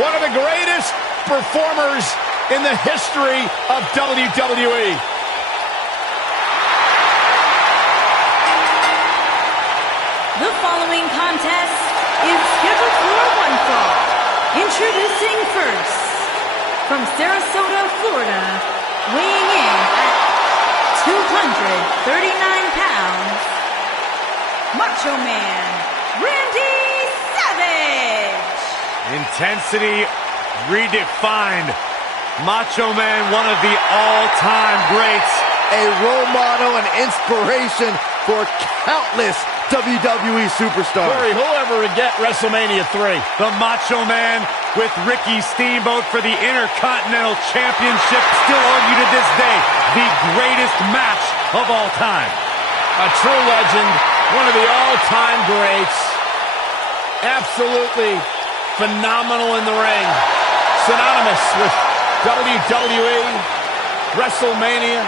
one of the greatest performers in the history of WWE. The following contest is scheduled for one fall. Introducing first, from Sarasota, Florida, weighing in at 239 pounds, Macho Man, Randy Savage. Intensity redefined. Macho Man, one of the all-time greats. A role model and inspiration for countless WWE superstars. Corey, who'll ever forget WrestleMania 3? The Macho Man with Ricky Steamboat for the Intercontinental Championship. Still argued to this day, the greatest match of all time. A true legend, one of the all-time greats. Absolutely phenomenal in the ring. Synonymous with WWE, WrestleMania.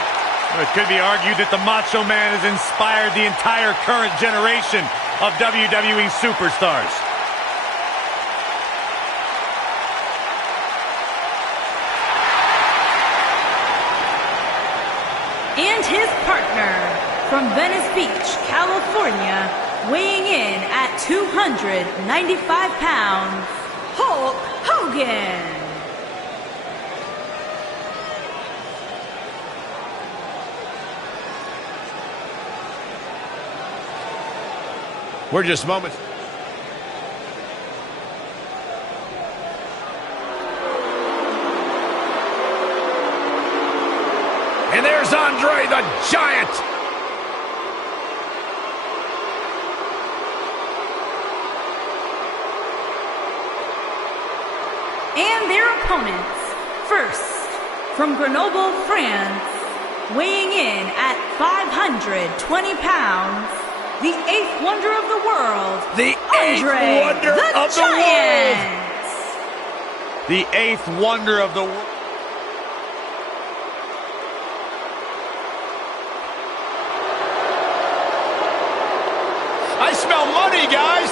It could be argued that the Macho Man has inspired the entire current generation of WWE superstars. And his partner, from Venice Beach, California, weighing in at 295 pounds, Hulk Hogan. We're just moments. And there's Andre the Giant. And their opponents, first, from Grenoble, France, weighing in at 520 pounds, the eighth wonder of the world, The Andre eighth wonder the of the Giant. The eighth wonder of the world. I smell money, guys.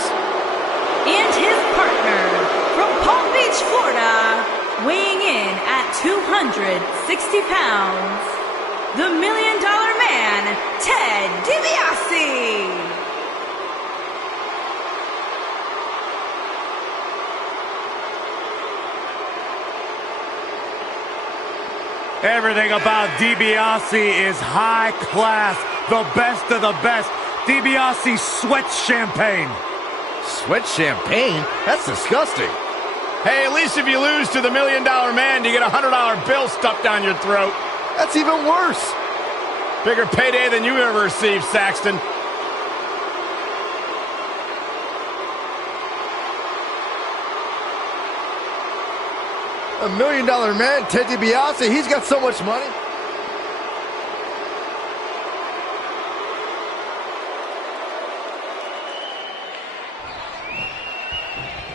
And his partner, from Palm Beach, Florida, weighing in at 260 pounds, the $1 Million Man, Ted DiBiase. Everything about DiBiase is high class, the best of the best. DiBiase sweats champagne. Sweat champagne? That's disgusting. Hey, at least if you lose to the $1 Million Man, you get a $100 bill stuffed down your throat. That's even worse. Bigger payday than you ever received, Saxton. $1 Million Man, Ted DiBiase, he's got so much money.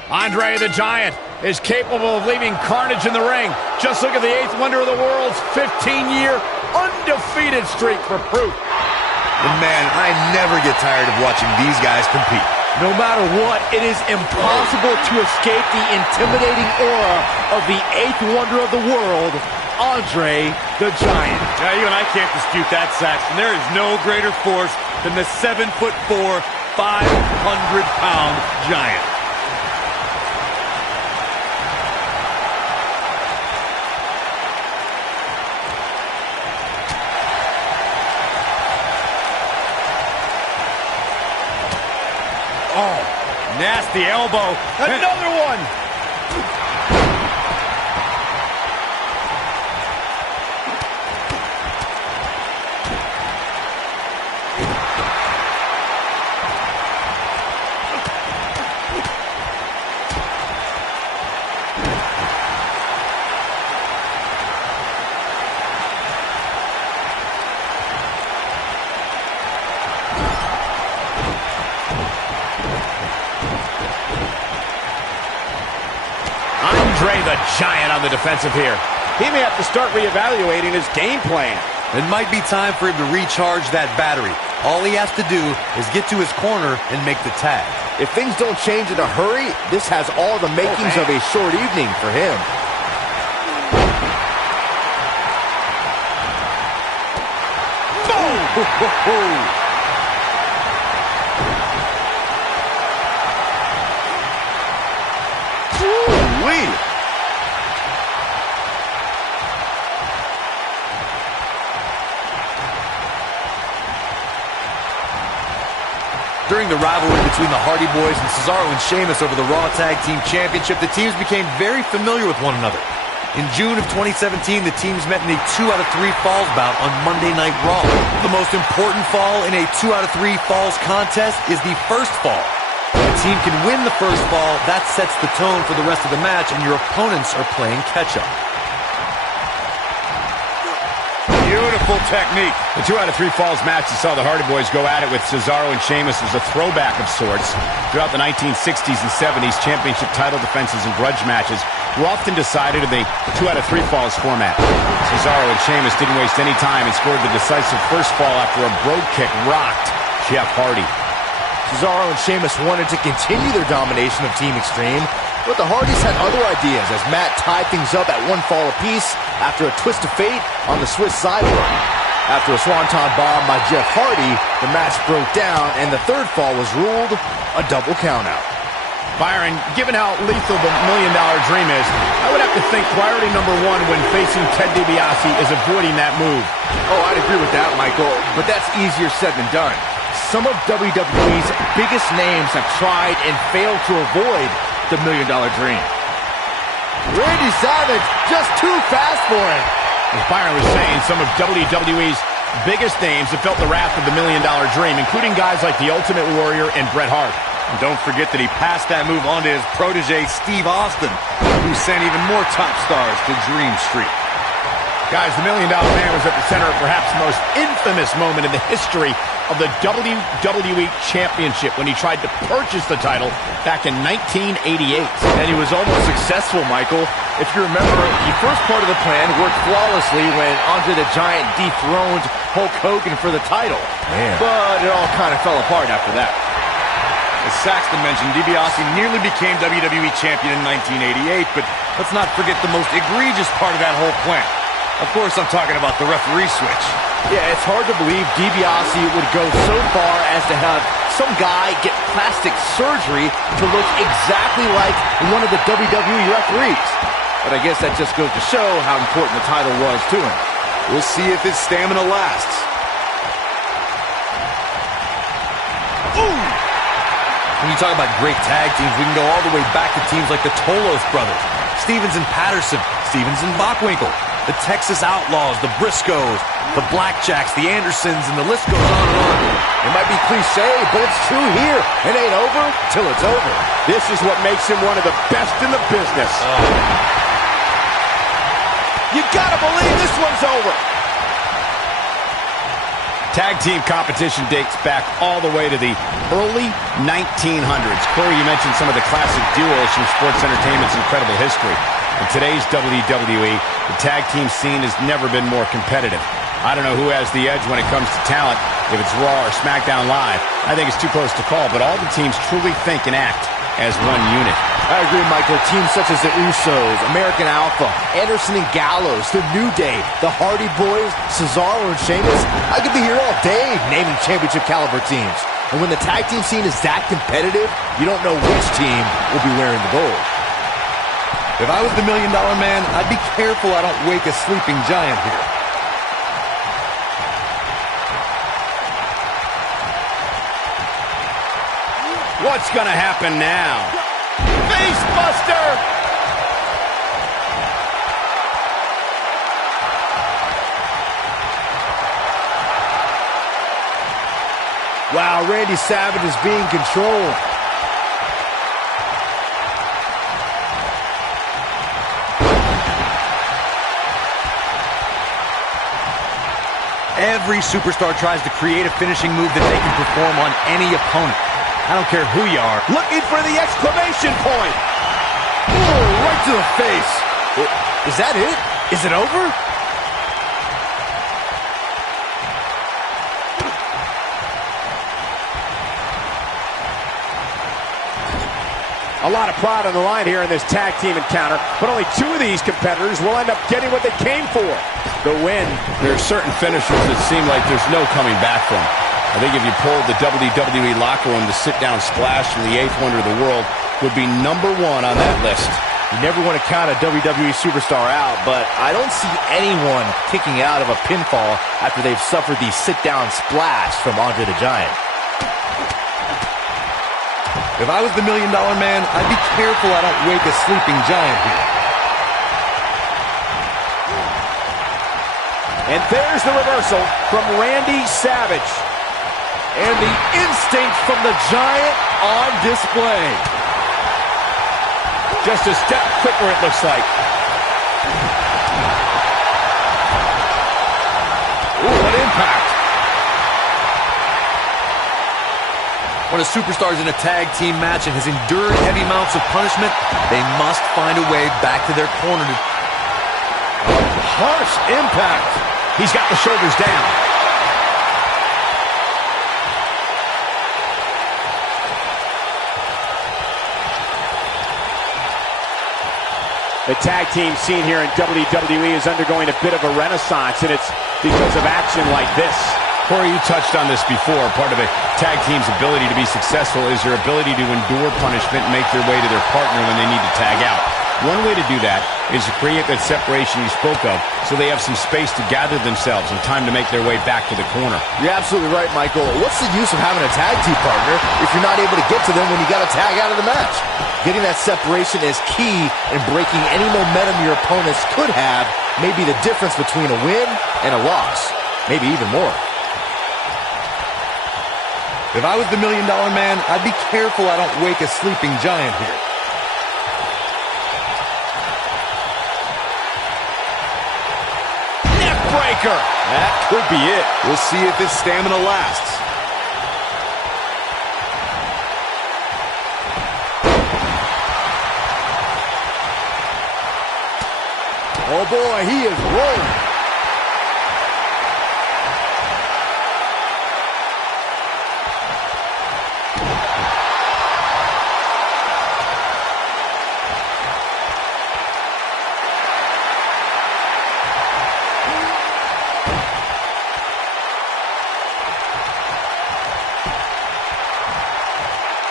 Andre the Giant is capable of leaving carnage in the ring. Just look at the eighth wonder of the world's 15-year undefeated streak for proof. And man, I never get tired of watching these guys compete. No matter what, it is impossible to escape the intimidating aura of the eighth wonder of the world, Andre the Giant. Yeah, you and I can't dispute that, Saxton. There is no greater force than the 7'4", 500-pound Giant. Oh, Nasty elbow. another one. Andre the Giant on the defensive here. He may have to start reevaluating his game plan. It might be time for him to recharge that battery. All he has to do is get to his corner and make the tag. If things don't change in a hurry, this has all the makings of a short evening for him. Boom! During the rivalry between the Hardy Boys and Cesaro and Sheamus over the Raw Tag Team Championship, the teams became very familiar with one another. In June of 2017, the teams met in a 2 out of 3 falls bout on Monday Night Raw. The most important fall in a 2 out of 3 falls contest is the first fall. If a team can win the first fall, that sets the tone for the rest of the match, and your opponents are playing catch-up. Beautiful technique. The 2 out of 3 falls match, you saw the Hardy Boys go at it with Cesaro and Sheamus as a throwback of sorts. Throughout the 1960s and 70s, championship title defenses and grudge matches were often decided in the 2 out of 3 falls format. Cesaro and Sheamus didn't waste any time and scored the decisive first fall after a brogue kick rocked Jeff Hardy. Cesaro and Sheamus wanted to continue their domination of Team Extreme, but the Hardys had other ideas as Matt tied things up at 1 fall apiece after a twist of fate on the Swiss sideboard. After a swanton bomb by Jeff Hardy, the match broke down and the third fall was ruled a double countout. Byron, given how lethal the $1 Million Dream is, I would have to think priority number 1 when facing Ted DiBiase is avoiding that move. Oh, I'd agree with that, Michael, but that's easier said than done. Some of WWE's biggest names have tried and failed to avoid the $1 Million Dream. Randy Savage just too fast for him. As Byron was saying, some of WWE's biggest names have felt the wrath of the $1 Million Dream, including guys like the Ultimate Warrior and Bret Hart. And don't forget that he passed that move on to his protege, Steve Austin, who sent even more top stars to Dream Street. Guys, the $1 Million Man was at the center of perhaps the most infamous moment in the history of the WWE Championship when he tried to purchase the title back in 1988. And he was almost successful, Michael. If you remember, the first part of the plan worked flawlessly when Andre the Giant dethroned Hulk Hogan for the title. Man. But it all kind of fell apart after that. As Saxton mentioned, DiBiase nearly became WWE Champion in 1988, but let's not forget the most egregious part of that whole plan. Of course, I'm talking about the referee switch. Yeah, it's hard to believe DiBiase would go so far as to have some guy get plastic surgery to look exactly like one of the WWE referees. But I guess that just goes to show how important the title was to him. We'll see if his stamina lasts. Ooh! When you talk about great tag teams, we can go all the way back to teams like the Tolos brothers, Stevens and Patterson, Stevens and Bockwinkel, the Texas Outlaws, the Briscoes, the Blackjacks, the Andersons, and the list goes on and on. It might be cliche, but it's true here. It ain't over till it's over. This is what makes him one of the best in the business. You gotta believe this one's over. Tag team competition dates back all the way to the early 1900s. Corey, you mentioned some of the classic duos from sports entertainment's incredible history. In today's WWE, the tag team scene has never been more competitive. I don't know who has the edge when it comes to talent, if it's Raw or SmackDown Live. I think it's too close to call, but all the teams truly think and act as one unit. I agree, Michael. Teams such as the Usos, American Alpha, Anderson and Gallows, the New Day, the Hardy Boys, Cesaro and Sheamus. I could be here all day naming championship caliber teams. And when the tag team scene is that competitive, you don't know which team will be wearing the gold. If I was the $1 Million Man, I'd be careful I don't wake a sleeping giant here. What's gonna happen now? Face Buster! Wow, Randy Savage is being controlled. Every superstar tries to create a finishing move that they can perform on any opponent. I don't care who you are. Looking for the exclamation point. Ooh, right to the face. Is that it? Is it over? A lot of pride on the line here in this tag team encounter, but only 2 of these competitors will end up getting what they came for, the win. There are certain finishers that seem like there's no coming back from. I think if you pulled the WWE locker room, the sit-down splash from the 8th wonder of the world would be #1 on that list. You never want to count a WWE superstar out, but I don't see anyone kicking out of a pinfall after they've suffered the sit-down splash from Andre the Giant. If I was the $1 Million Man, I'd be careful I don't wake a sleeping giant here. And there's the reversal from Randy Savage. And the instinct from the Giant on display. Just a step quicker, it looks like. Ooh, what impact. When a superstar is in a tag team match and has endured heavy amounts of punishment, they must find a way back to their corner. Harsh impact. He's got the shoulders down. The tag team scene here in WWE is undergoing a bit of a renaissance, and it's because of action like this. Corey, you touched on this before. Part of a tag team's ability to be successful is their ability to endure punishment and make their way to their partner when they need to tag out. One way to do that is to create that separation you spoke of so they have some space to gather themselves and time to make their way back to the corner. You're absolutely right, Michael. What's the use of having a tag team partner if you're not able to get to them when you got to tag out of the match? Getting that separation is key in breaking any momentum your opponents could have, maybe the difference between a win and a loss, maybe even more. If I was the $1 Million Man, I'd be careful I don't wake a sleeping giant here. Neck breaker. That could be it. We'll see if his stamina lasts. Oh boy, he is rolling.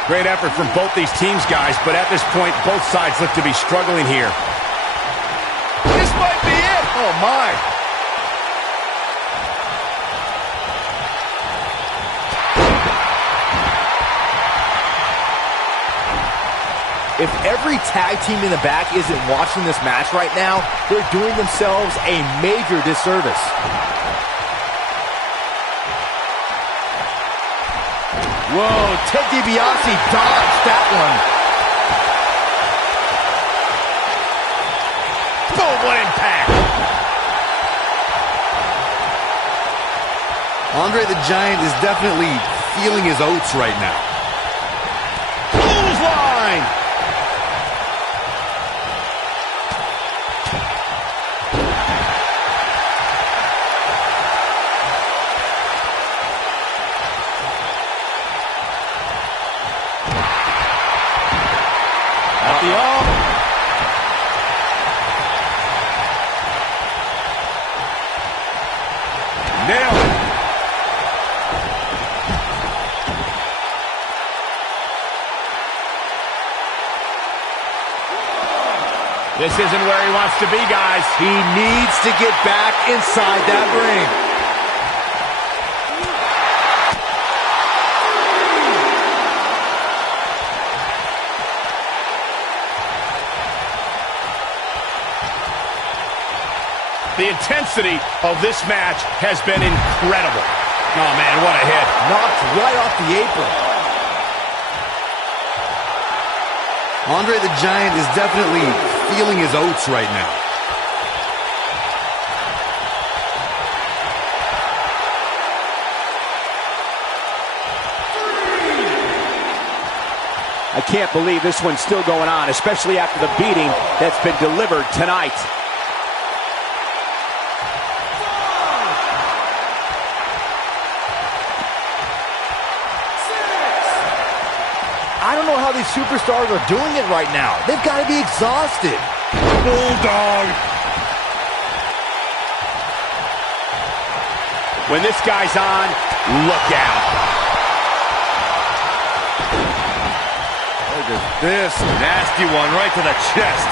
Great effort from both these teams, guys, but at this point, both sides look to be struggling here. This might be it. Oh, my. If every tag team in the back isn't watching this match right now, they're doing themselves a major disservice. Whoa, Ted DiBiase dodged that one. Boom, what impact. Andre the Giant is definitely feeling his oats right now. Clothesline. At the arm. Nailed it. This isn't where he wants to be, guys. He needs to get back inside that ring. The intensity of this match has been incredible. Oh, man, what a hit. Knocked right off the apron. Andre the Giant is definitely feeling his oats right now. I can't believe this one's still going on, especially after the beating that's been delivered tonight. I don't know how these superstars are doing it right now. They've got to be exhausted. Bulldog. When this guy's on, look out. Look at this. Nasty one right to the chest.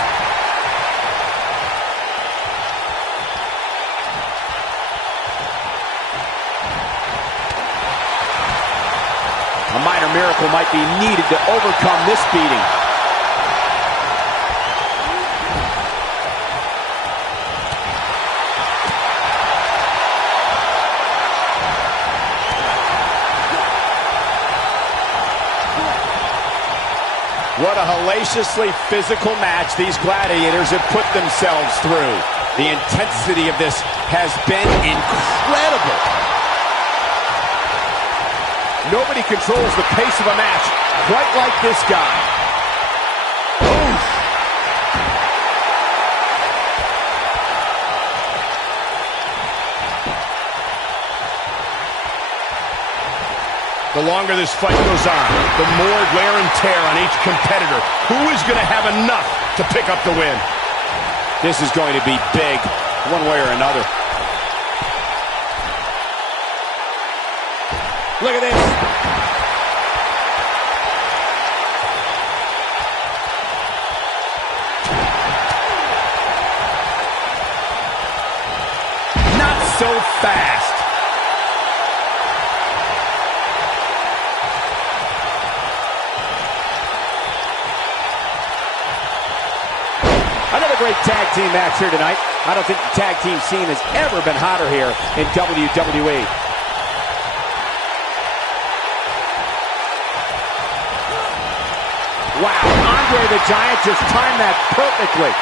A minor miracle might be needed to overcome this beating. What a hellaciously physical match these gladiators have put themselves through. The intensity of this has been incredible. Nobody controls the pace of a match quite like this guy. Oof. The longer this fight goes on, the more wear and tear on each competitor. Who is going to have enough to pick up the win? This is going to be big, one way or another. Look at this. Not so fast. Another great tag team match here tonight. I don't think the tag team scene has ever been hotter here in WWE. Wow, Andre the Giant just timed that perfectly.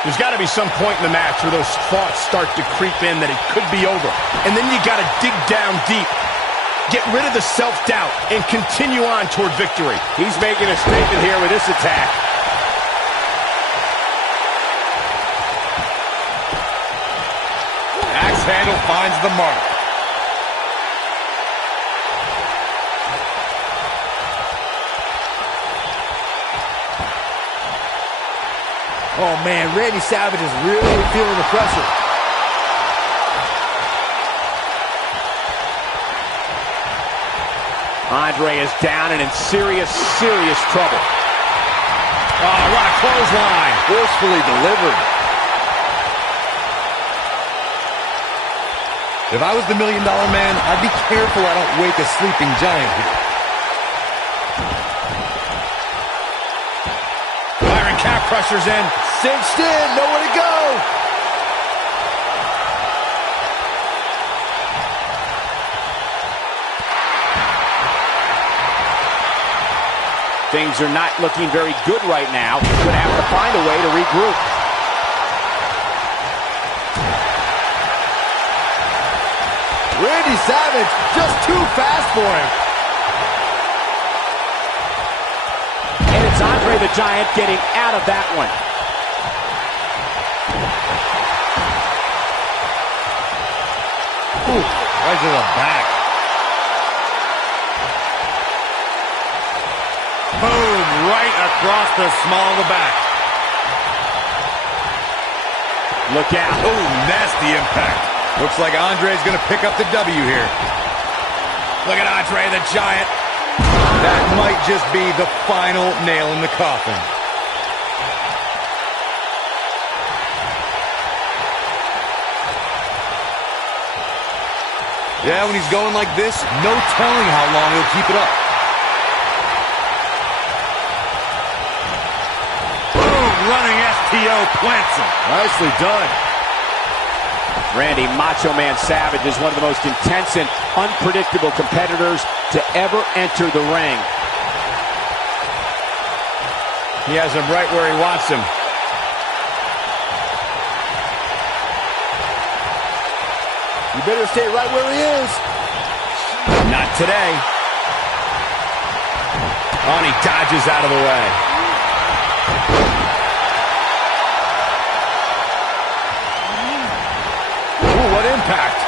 There's got to be some point in the match where those thoughts start to creep in that it could be over. And then you got to dig down deep. Get rid of the self-doubt and continue on toward victory. He's making a statement here with this attack. Handle finds the mark. Oh, man, Randy Savage is really feeling the pressure. Andre is down and in serious, serious trouble. Oh, what a clothesline. Forcefully delivered. If I was the $1 Million Man, I'd be careful I don't wake a sleeping giant here. Byron calf crushers in. Cinched in, nowhere to go. Things are not looking very good right now. Going to have to find a way to regroup. Randy Savage just too fast for him. And it's Andre the Giant getting out of that one. Ooh, right to the back. Boom, right across the small of the back. Look out. Oh, nasty impact. Looks like Andre's going to pick up the W here. Look at Andre the Giant. That might just be the final nail in the coffin. Yeah, when he's going like this, no telling how long he'll keep it up. Boom, running STO plants him. Nicely done. Randy Macho Man Savage is one of the most intense and unpredictable competitors to ever enter the ring. He has him right where he wants him. You better stay right where he is. Not today. Oh, and he dodges out of the way. impact.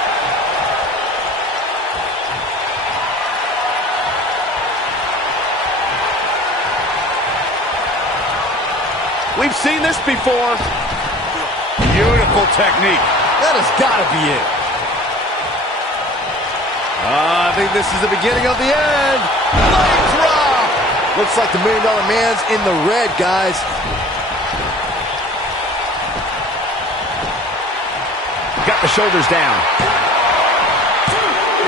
We've seen this before. Beautiful technique. That has got to be it. I think this is the beginning of the end. Leg drop. Looks like the $1 Million Man's in the red, guys. Got the shoulders down.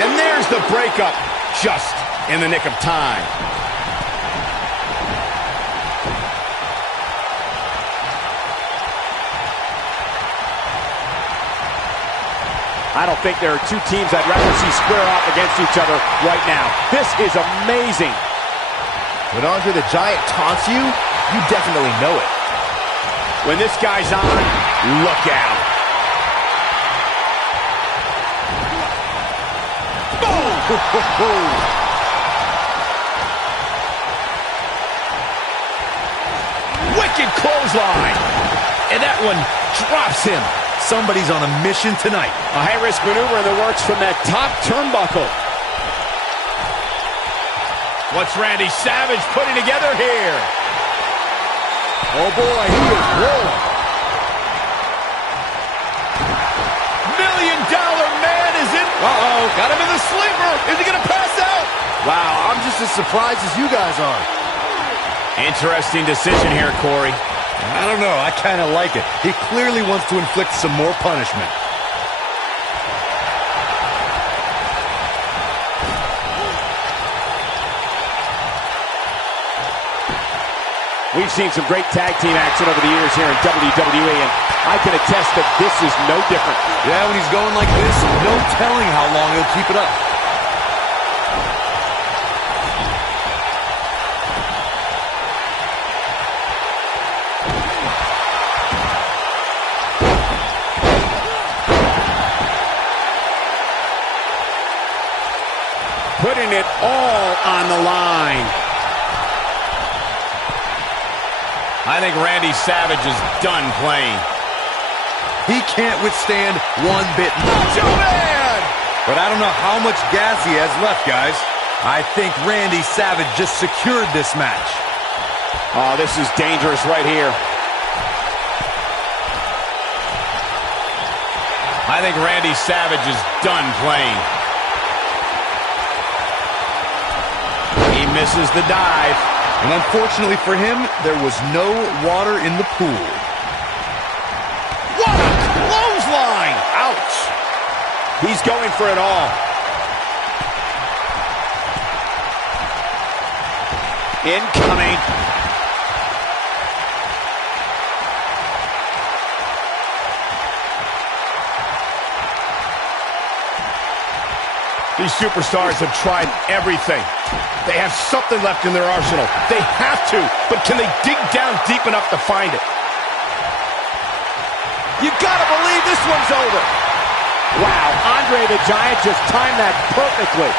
And there's the breakup, just in the nick of time. I don't think there are two teams I'd rather see square off against each other right now. This is amazing. When Andre the Giant taunts you, you definitely know it. When this guy's on, look out. Boom! Wicked clothesline. And that one drops him. Somebody's on a mission tonight. A high-risk maneuver in the works from that top turnbuckle. What's Randy Savage putting together here? Oh, boy, he is rolling. $1 Million Man is in. Uh-oh, got him in the sleeper. Is he going to pass out? Wow, I'm just as surprised as you guys are. Interesting decision here, Corey. I don't know. I kind of like it. He clearly wants to inflict some more punishment. We've seen some great tag team action over the years here in WWE, and I can attest that this is no different. Yeah, when he's going like this, no telling how long he'll keep it up. Putting it all on the line. I think Randy Savage is done playing. He can't withstand one bit more. Macho Man! But I don't know how much gas he has left, guys. I think Randy Savage just secured this match. Oh, this is dangerous right here. I think Randy Savage is done playing. He misses the dive. And unfortunately for him, there was no water in the pool. What a clothesline! Ouch! He's going for it all. Incoming. These superstars have tried everything. They have something left in their arsenal. They have to, but can they dig down deep enough to find it? You gotta believe this one's over. Wow, Andre the Giant just timed that perfectly.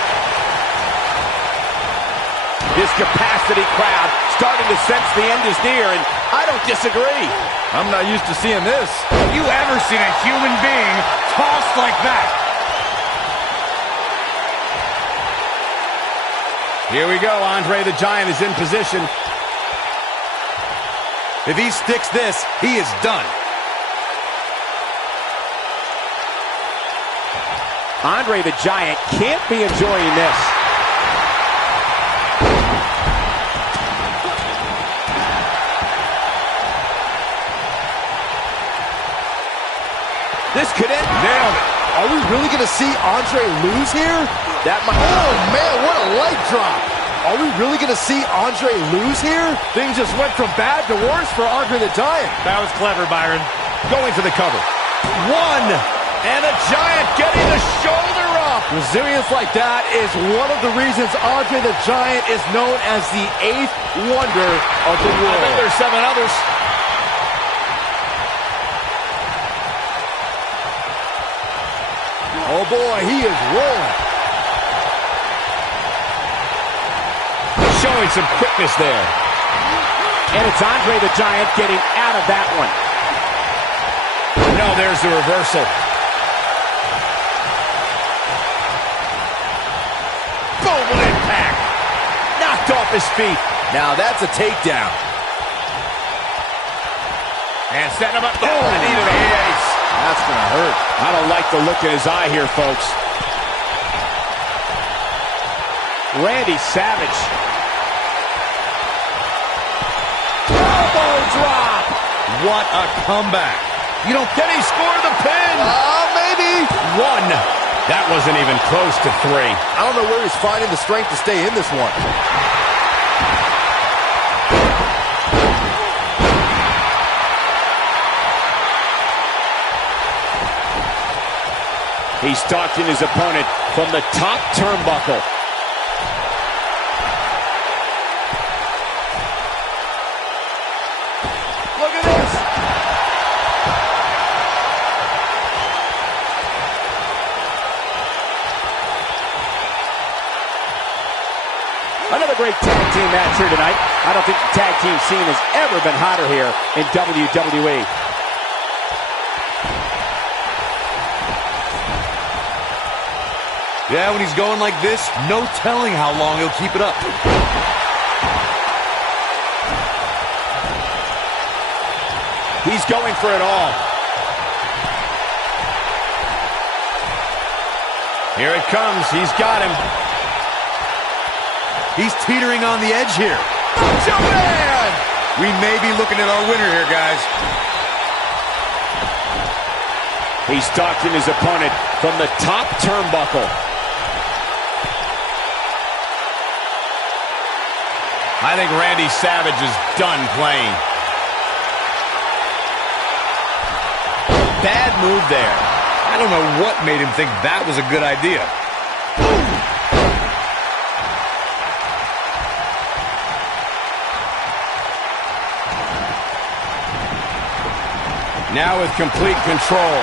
This capacity crowd starting to sense the end is near, and I don't disagree. I'm not used to seeing this. Have you ever seen a human being tossed like that? Here we go. Andre the Giant is in position. If he sticks this, he is done. Andre the Giant can't be enjoying this. This could end. Nailed it. Are we really going to see Andre lose here? That might... Oh, man, what a leg drop. Are we really going to see Andre lose here? Things just went from bad to worse for Andre the Giant. That was clever, Byron. Going for the cover. One. And the Giant getting the shoulder up. Resilience like that is one of the reasons Andre the Giant is known as the 8th wonder of the world. I bet there's 7 others. Oh, boy, he is rolling. Showing some quickness there. And it's Andre the Giant getting out of that one. No, there's the reversal. Boom, what impact. Knocked off his feet. Now that's a takedown. And setting him up. Oh, knee to the face. That's going to hurt. I don't like the look in his eye here, folks. Randy Savage. Elbow drop. What a comeback. You don't get he scored the pin. Maybe. One. That wasn't even close to three. I don't know where he's finding the strength to stay in this one. He's stalking his opponent from the top turnbuckle. Look at this. Another great tag team match here tonight. I don't think the tag team scene has ever been hotter here in WWE. Yeah, when he's going like this, no telling how long he'll keep it up. He's going for it all. Here it comes. He's got him. He's teetering on the edge here. Macho Man! We may be looking at our winner here, guys. He's stalking his opponent from the top turnbuckle. I think Randy Savage is done playing. Bad move there. I don't know what made him think that was a good idea. Now with complete control.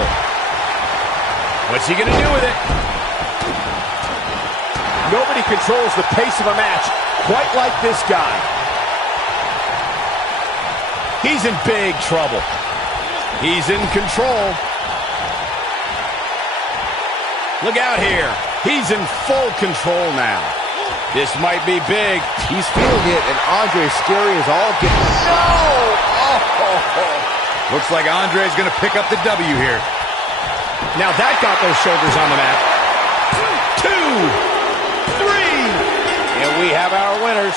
What's he going to do with it? Nobody controls the pace of a match quite like this guy. He's in big trouble. He's in control. Look out here. He's in full control now. This might be big. He's feeling it, and Andre's scary as all get. No! Oh! Looks like Andre's going to pick up the W here. Now that got those shoulders on the mat. 2, 3. And we have our winners.